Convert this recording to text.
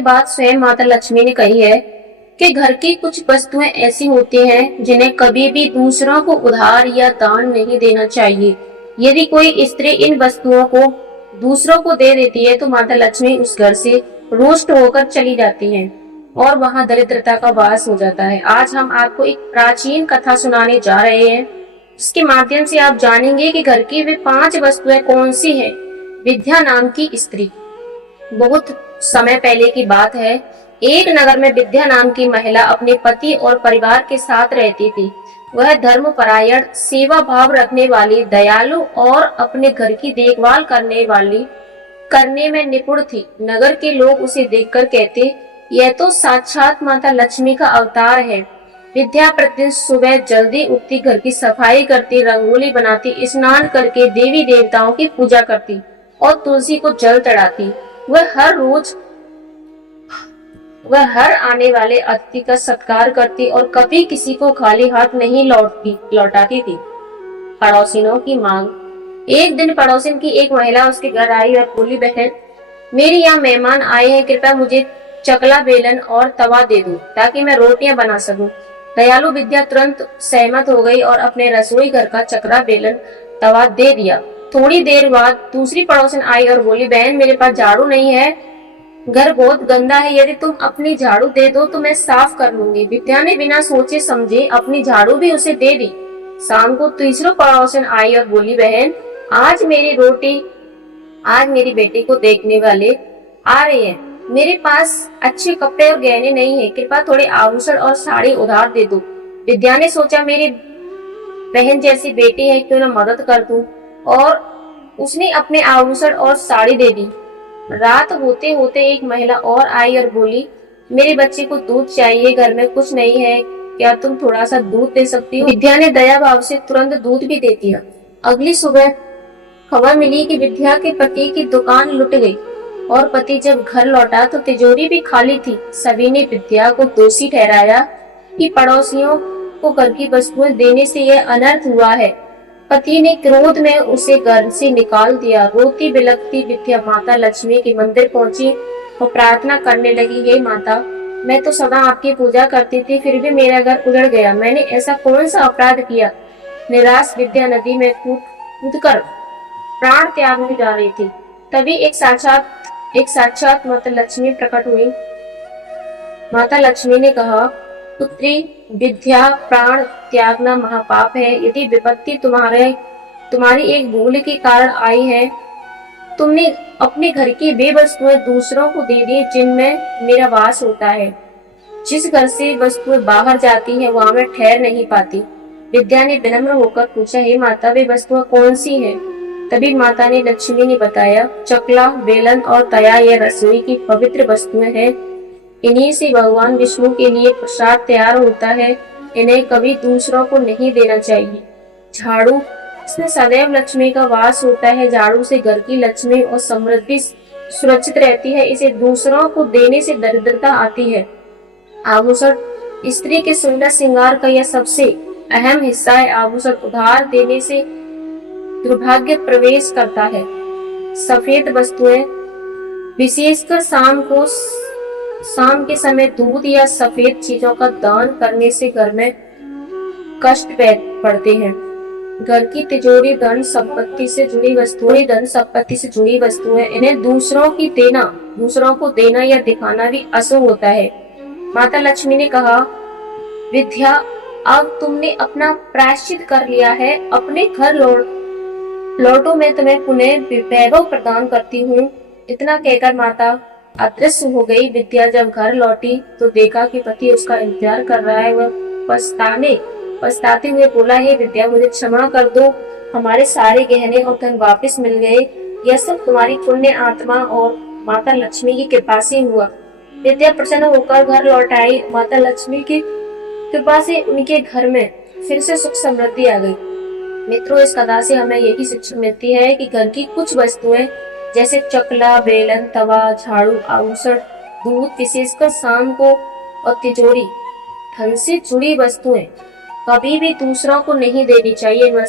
बात स्वयं माता लक्ष्मी ने कही है कि घर की कुछ वस्तुएं ऐसी होती हैं जिन्हें कभी भी दूसरों को उधार या दान नहीं देना चाहिए। यदि कोई स्त्री इन वस्तुओं को दूसरों को दे देती है तो माता लक्ष्मी उस घर से रुष्ट होकर चली जाती हैं और वहां दरिद्रता का वास हो जाता है। आज हम आपको एक प्राचीन कथा सुनाने जा रहे हैं, इसके माध्यम से आप जानेंगे कि घर की वे 5 वस्तुएं कौन सी हैं। विद्या नाम की स्त्री। बहुत समय पहले की बात है, एक नगर में विद्या नाम की महिला अपने पति और परिवार के साथ रहती थी। वह धर्मपरायण, सेवा भाव रखने वाली, दयालु और अपने घर की देखभाल करने में निपुण थी। नगर के लोग उसे देखकर कहते, यह तो साक्षात माता लक्ष्मी का अवतार है। विद्या प्रतिदिन सुबह जल्दी उठती, घर की सफाई करती, रंगोली बनाती, स्नान करके देवी देवताओं की पूजा करती और तुलसी को जल चढ़ाती। वह हर आने वाले अतिथि का सत्कार करती और कभी किसी को खाली हाथ नहीं लौटाती थी। पड़ोसिनों की मांग। एक दिन पड़ोसिन की एक महिला उसके घर आई और बोली, बहन, मेरे यहाँ मेहमान आए हैं, कृपया मुझे चकला, बेलन और तवा दे दो ताकि मैं रोटियां बना सकूं। दयालु विद्या तुरंत सहमत हो गई और अपने रसोई घर का चकला, बेलन, तवा दे दिया। थोड़ी देर बाद दूसरी पड़ोसन आई और बोली, बहन, मेरे पास झाड़ू नहीं है, घर बहुत गंदा है, यदि तुम अपनी झाड़ू दे दो तो मैं साफ कर लूंगी। विद्या ने बिना सोचे समझे अपनी झाड़ू भी उसे दे दी। शाम को तीसरी पड़ोसन आई और बोली, बहन, आज मेरी बेटी को देखने वाले आ रहे हैं, मेरे पास अच्छे कपड़े और गहने नहीं है, कृपया थोड़े आभूषण और साड़ी उधार दे दो। विद्या ने सोचा, मेरी बहन जैसी बेटी है, क्यों न मदद कर दूं, और उसने अपने आभूषण और साड़ी दे दी। रात होते होते एक महिला और आई और बोली, मेरे बच्चे को दूध चाहिए, घर में कुछ नहीं है, क्या तुम थोड़ा सा दूध दे सकती हो? विद्या ने दया भाव से तुरंत दूध भी दे दिया। अगली सुबह खबर मिली कि विद्या के पति की दुकान लुट गई और पति जब घर लौटा तो तिजोरी भी खाली थी। सभी ने विद्या को दोषी ठहराया कि पड़ोसियों को घर की वस्तुएं देने से यह अनर्थ हुआ है। पति ने क्रोध में उसे घर से निकाल दिया। रोती बिलखती विद्या माता लक्ष्मी के मंदिर पहुंची और प्रार्थना करने लगी, हे माता, मैं तो सदा आपकी पूजा करती थी, फिर भी मेरा घर उजड़ गया, मैंने ऐसा कौन सा अपराध किया? निराश विद्या नदी में कूद कर प्राण त्यागने जा रही थी। तभी एक साक्षात माता लक्ष्मी प्रकट हुई। माता लक्ष्मी ने कहा, पुत्री विद्या, प्राण त्यागना महापाप है। यदि विपत्ति तुम्हारी एक भूल के कारण आई है, तुमने अपने घर की वे वस्तुएं दूसरों को दे दी जिनमें मेरा वास होता है। जिस घर से वस्तुएं बाहर जाती हैं, वहां मैं ठहर नहीं पाती। विद्या ने विनम्र होकर पूछा, हे माता, वे वस्तुएं कौन सी हैं? तभी माता ने लक्ष्मी ने बताया, चकला, बेलन और तया ये रसोई की पवित्र वस्तुएं हैं। इन्हीं से भगवान विष्णु के लिए प्रसाद तैयार होता है। इन्हें कभी दूसरों को नहीं देना चाहिए। झाड़ू, इसमें सदैव लक्ष्मी का वास होता है। झाड़ू से घर की लक्ष्मी और समृद्धि सुरक्षित रहती है। इसे दूसरों को देने से दरिद्रता आती है। आभूषण, स्त्री के सुंदर श्रृंगार का यह सबसे अहम हिस्सा है। आभूषण उधार देने से दुर्भाग्य प्रवेश करता है। सफेद वस्तुएं, विशेषकर शाम के समय दूध या सफेद चीजों का दान करने से घर में कष्ट पड़ते हैं। घर की तिजोरी धन संपत्ति से जुड़ी वस्तुएं, इन्हें दूसरों को देना या दिखाना भी अशुभ होता है। माता लक्ष्मी ने कहा, विद्या, अब तुमने अपना प्रायश्चित कर लिया है, अपने घर लौटो, मैं तुम्हें पुनः वैभव प्रदान करती हूँ। इतना कहकर माता अदृश्य हो गई। विद्या जब घर लौटी तो देखा कि पति उसका इंतजार कर रहा है। वह पछताते हुए बोला, हे विद्या, मुझे क्षमा कर दो, हमारे सारे गहने और धन वापस मिल गए। यह सब तुम्हारी पुण्य आत्मा और माता लक्ष्मी की कृपा से हुआ। विद्या प्रसन्न होकर घर लौट आई। माता लक्ष्मी की कृपा से उनके घर में फिर से सुख समृद्धि आ गई। मित्रों, इस कथा से हमें यही शिक्षा मिलती है कि घर की कुछ वस्तुएं जैसे चकला, बेलन, तवा, झाड़ू, आभूषण, दूध, विशेषकर शाम को, और तिजोरी, धन से जुड़ी वस्तुएं कभी भी दूसरों को नहीं देनी चाहिए। इन